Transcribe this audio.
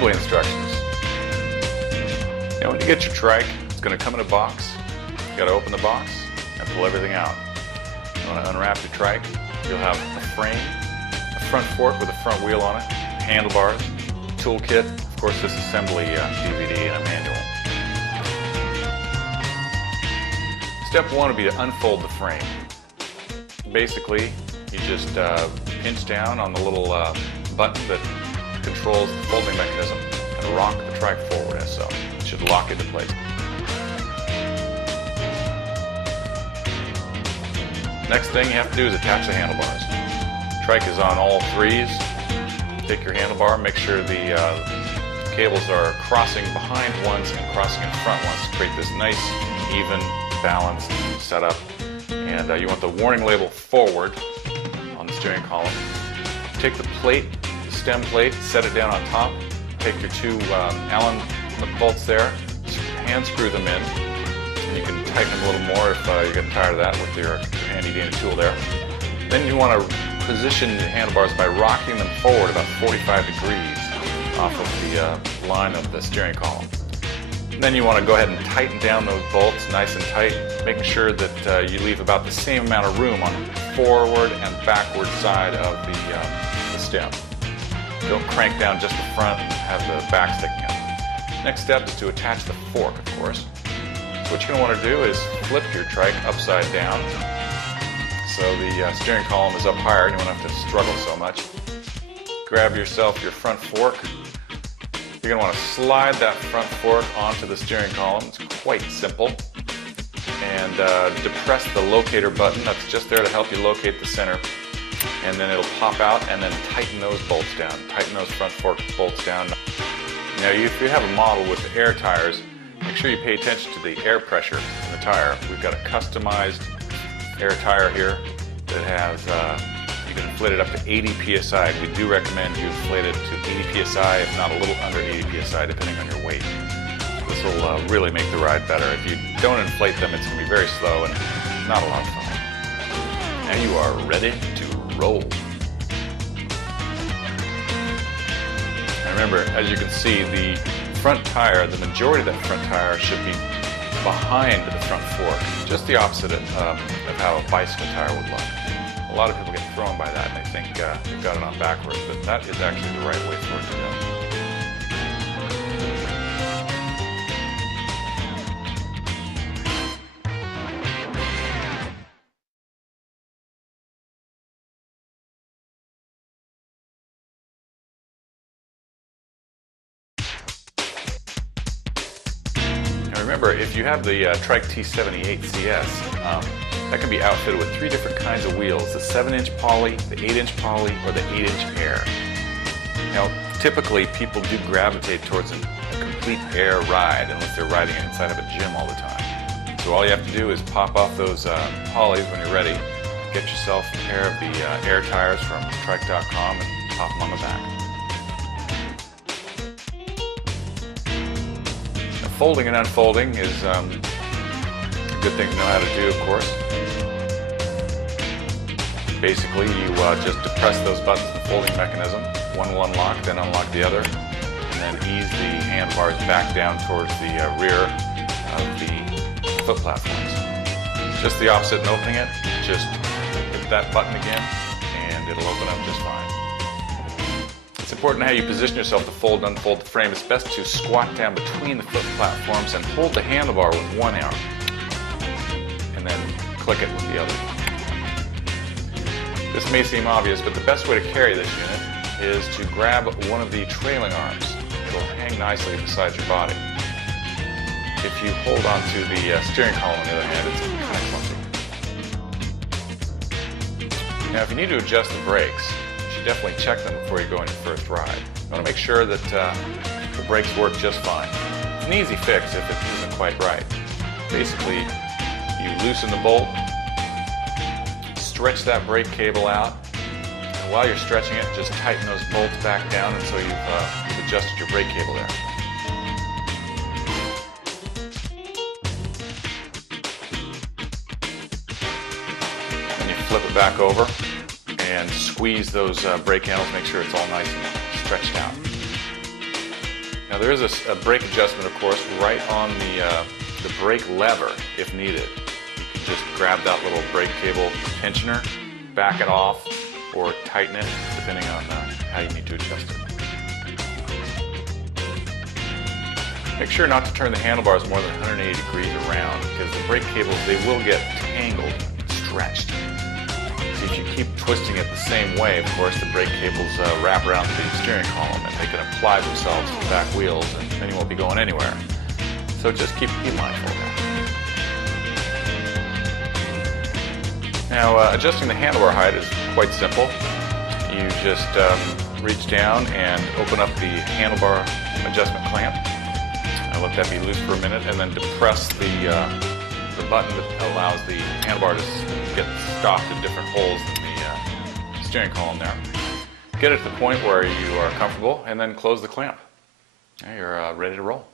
Assembly instructions. When you get your trike, it's going to come in a box. You got to open the box and pull everything out. You want to unwrap your trike. You'll have a frame, a front fork with a front wheel on it, handlebars, toolkit, of course this assembly DVD and a manual. Step one would be to unfold the frame. Basically, you just pinch down on the little button that controls the folding mechanism and rock the trike forward as so. It should lock into place. Next thing you have to do is attach the handlebars. Trike is on all threes. Take your handlebar, make sure the cables are crossing behind ones and crossing in front ones to create this nice, even, balanced setup. And you want the warning label forward on the steering column. Take the plate, the stem plate, set it down on top. Take your two Allen bolts there, hand screw them in. And you can tighten them a little more if you get tired of that with your handy dandy tool there. Then you want to position the handlebars by rocking them forward about 45 degrees off of the line of the steering column. And then you want to go ahead and tighten down those bolts nice and tight, making sure that you leave about the same amount of room on the forward and backward side of the stem. Don't crank down just the front and have the back sticking out. Next step is to attach the fork, of course. So what you're going to want to do is flip your trike upside down so the steering column is up higher and you won't have to struggle so much. Grab yourself your front fork. You're going to want to slide that front fork onto the steering column. It's quite simple. And depress the locator button. That's just there to help you locate the center. And then it'll pop out and then tighten those bolts down. Tighten those front fork bolts down. Now if you have a model with air tires, make sure you pay attention to the air pressure in the tire. We've got a customized air tire here that has, you can inflate it up to 80 psi. We do recommend you inflate it to 80 psi, if not a little under 80 psi, depending on your weight. This will really make the ride better. If you don't inflate them, it's going to be very slow and not a lot of fun. Now you are ready to roll. And remember, as you can see, the front tire, the majority of that front tire should be behind the front fork, just the opposite of how a bicycle tire would look. A lot of people get thrown by that and they think they've got it on backwards, but that is actually the right way for it to go. Remember, if you have the Trike T78 CS, that can be outfitted with 3 different kinds of wheels, the 7-inch poly, the 8-inch poly, or the 8-inch air. Now, typically people do gravitate towards a complete air ride unless they're riding it inside of a gym all the time. So all you have to do is pop off those polys when you're ready, get yourself a pair of the air tires from Trike.com and pop them on the back. Folding and unfolding is a good thing to know how to do, of course. Basically, you just depress those buttons in the folding mechanism. One will unlock, then unlock the other, and then ease the handlebars back down towards the rear of the foot platforms. Just the opposite in opening it. Just hit that button again, and it'll open up just fine. It's important how you position yourself to fold and unfold the frame. It's best to squat down between the foot platforms and hold the handlebar with one arm, and then click it with the other. This may seem obvious, but the best way to carry this unit is to grab one of the trailing arms. It'll hang nicely beside your body. If you hold onto the steering column on the other hand, it's kind of clumsy. Now if you need to adjust the brakes, you should definitely check them before you go on your first ride. You want to make sure that the brakes work just fine. It's an easy fix if it isn't quite right. Basically, you loosen the bolt, stretch that brake cable out, and while you're stretching it, just tighten those bolts back down until you've adjusted your brake cable there. Then you flip it back over and squeeze those brake handles, make sure it's all nice and stretched out. Now there is a brake adjustment, of course, right on the brake lever if needed. You can just grab that little brake cable tensioner, back it off, or tighten it, depending on how you need to adjust it. Make sure not to turn the handlebars more than 180 degrees around, because the brake cables, they will get tangled and stretched. So if you keep twisting it the same way, of course, the brake cables wrap around the steering column and they can apply themselves to the back wheels, and then you won't be going anywhere. So just be mindful of that. Now, adjusting the handlebar height is quite simple. You just reach down and open up the handlebar adjustment clamp. Let that be loose for a minute, and then depress the button that allows the handlebar to get stopped in different holes in the steering column there. Get it to the point where you are comfortable, and then close the clamp. Now you're ready to roll.